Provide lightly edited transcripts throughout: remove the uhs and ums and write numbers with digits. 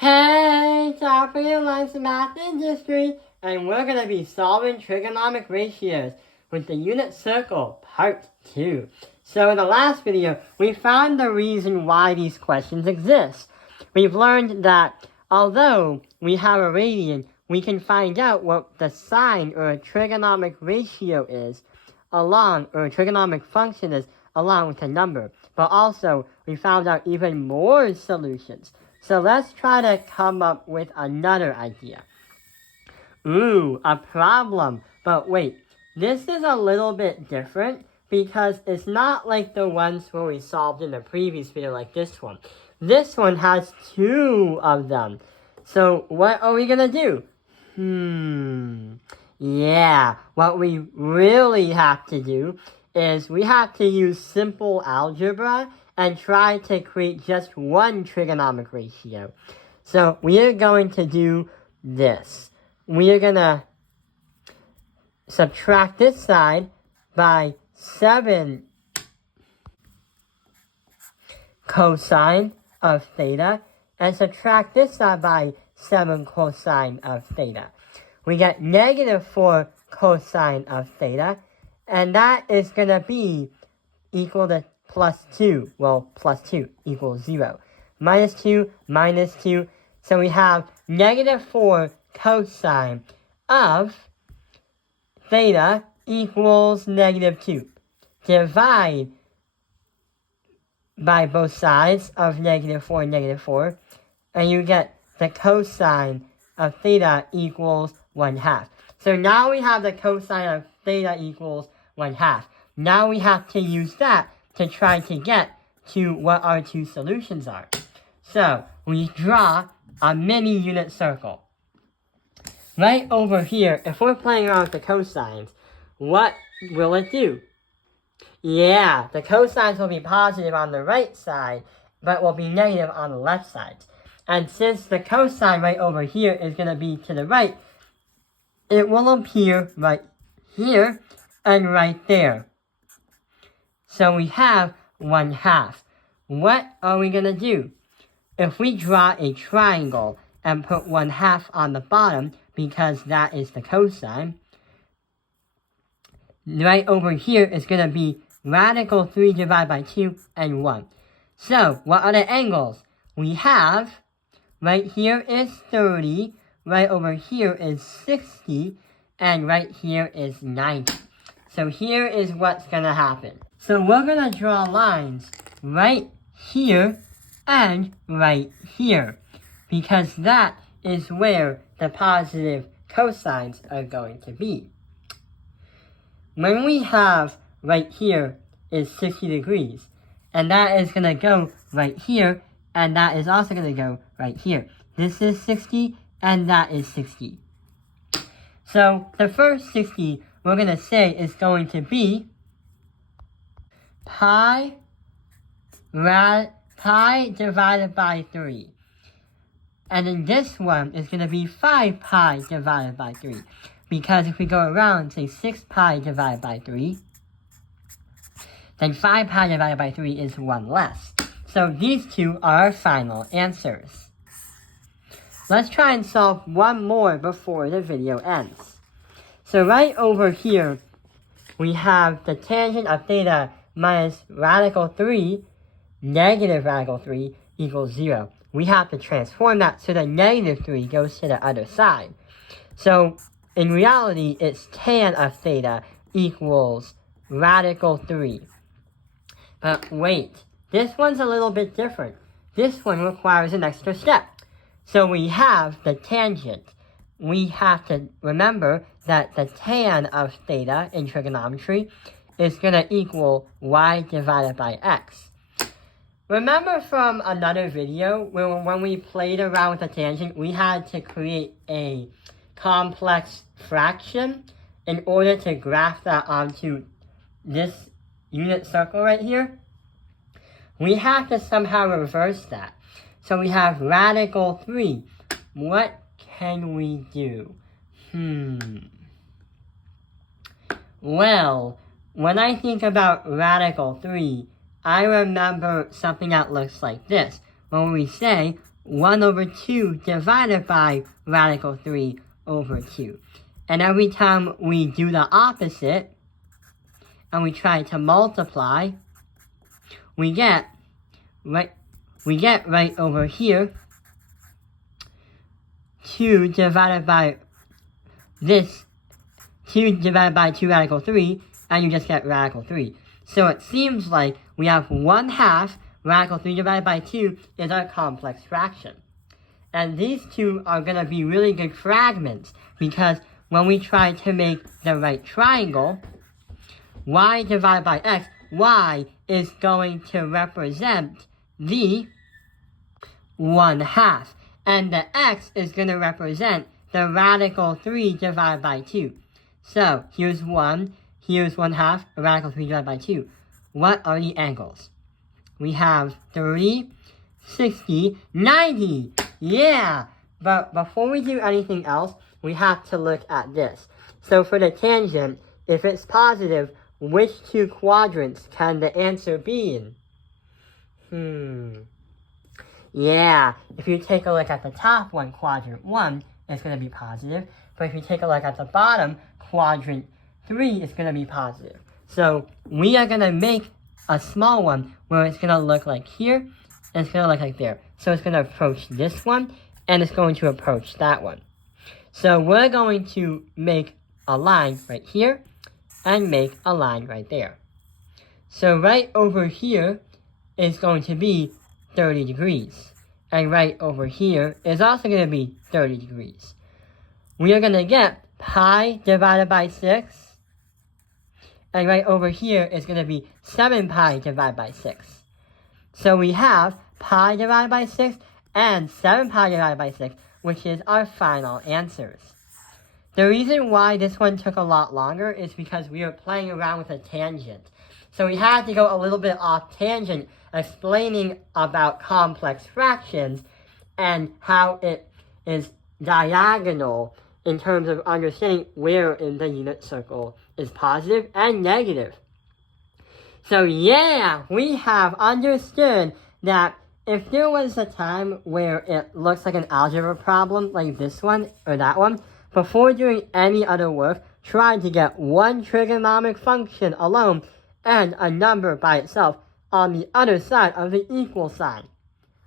Hey, topic in life's math and history, and we're going to be solving trigonometric ratios with the unit circle, part 2. So in the last video, we found the reason why these questions exist. We've learned that although we have a radian, we can find out what the sign or a trigonometric ratio is along, or a trigonometric function is along with a number. But also, we found out even more solutions. So let's try to come up with another idea. Ooh, a problem. But wait, this is a little bit different because it's not like the ones where we solved in the previous video like this one. This one has 2 of them. So what are we gonna do? Yeah, what we really have to do is we have to use simple algebra and try to create just one trigonometric ratio. So we are going to do this. We are going to subtract this side by 7 cosine of theta and subtract this side by 7 cosine of theta. We get negative 4 cosine of theta, and that is going to be equal to plus 2. Well, plus 2 equals 0. Minus 2, minus 2. So we have negative 4 cosine of theta equals negative 2. Divide by both sides of negative 4 and negative 4. And you get the cosine of theta equals 1/2. So now we have the cosine of theta equals 1/2. Now we have to use that to try to get to what our 2 solutions are. So we draw a mini unit circle. Right over here, if we're playing around with the cosines, what will it do? Yeah, the cosines will be positive on the right side, but will be negative on the left side. And since the cosine right over here is going to be to the right, it will appear right here and right there. So we have 1/2. What are we going to do? If we draw a triangle and put 1/2 on the bottom, because that is the cosine, right over here is going to be radical 3 divided by 2 and 1. So what are the angles? We have, right here is 30, right over here is 60, and right here is 90. So here is what's going to happen. So we're going to draw lines right here and right here, because that is where the positive cosines are going to be. When we have right here is 60 degrees, and that is going to go right here, and that is also going to go right here. This is 60, and that is 60. So the first 60 we're going to say is going to be pi divided by 3. And then this one is going to be 5 pi divided by 3. Because if we go around and say 6 pi divided by 3, then 5 pi divided by 3 is 1 less. So these 2 are our final answers. Let's try and solve one more before the video ends. So right over here, we have the tangent of theta minus radical 3, negative radical 3 equals 0. We have to transform that so the negative 3 goes to the other side. So in reality, it's tan of theta equals radical 3. But wait, this one's a little bit different. This one requires an extra step. So we have the tangent. We have to remember that the tan of theta in trigonometry is going to equal y divided by x. Remember from another video when we played around with the tangent, we had to create a complex fraction in order to graph that onto this unit circle right here? We have to somehow reverse that. So we have radical 3. What can we do? Well, when I think about radical 3, I remember something that looks like this. When we say 1 over 2 divided by radical 3 over 2. And every time we do the opposite, and we try to multiply, we get right over here 2 divided by this 2 divided by 2 radical 3, and you just get radical 3. So it seems like we have 1/2 radical 3 divided by 2 is our complex fraction. And these two are going to be really good fragments, because when we try to make the right triangle, y divided by x, y is going to represent the 1/2. And the x is going to represent the radical 3 divided by 2. So here's 1, here's 1/2, radical 3 divided by 2. What are the angles? We have 30, 60, 90. Yeah! But before we do anything else, we have to look at this. So for the tangent, if it's positive, which two quadrants can the answer be in? Yeah, if you take a look at the top one, quadrant 1, it's going to be positive. But if you take a look at the bottom, quadrant 3 is going to be positive. So we are going to make a small one where it's going to look like here, and it's going to look like there. So it's going to approach this one, and it's going to approach that one. So we're going to make a line right here, and make a line right there. So right over here is going to be 30 degrees. And right over here is also going to be 30 degrees. We are going to get pi divided by 6. And right over here is going to be 7 pi divided by 6. So we have pi divided by 6 and 7 pi divided by 6, which is our final answers. The reason why this one took a lot longer is because we were playing around with a tangent. So we had to go a little bit off tangent, explaining about complex fractions and how it is diagonal in terms of understanding where in the unit circle is positive and negative. So yeah, we have understood that if there was a time where it looks like an algebra problem like this one or that one, before doing any other work, try to get one trigonometric function alone and a number by itself on the other side of the equal sign.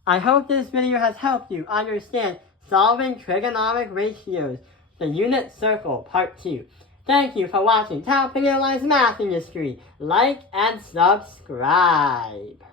I hope this video has helped you understand solving trigonometric ratios, the unit circle, part 2. Thank you for watching Top Analyze Math Industry. Like and subscribe.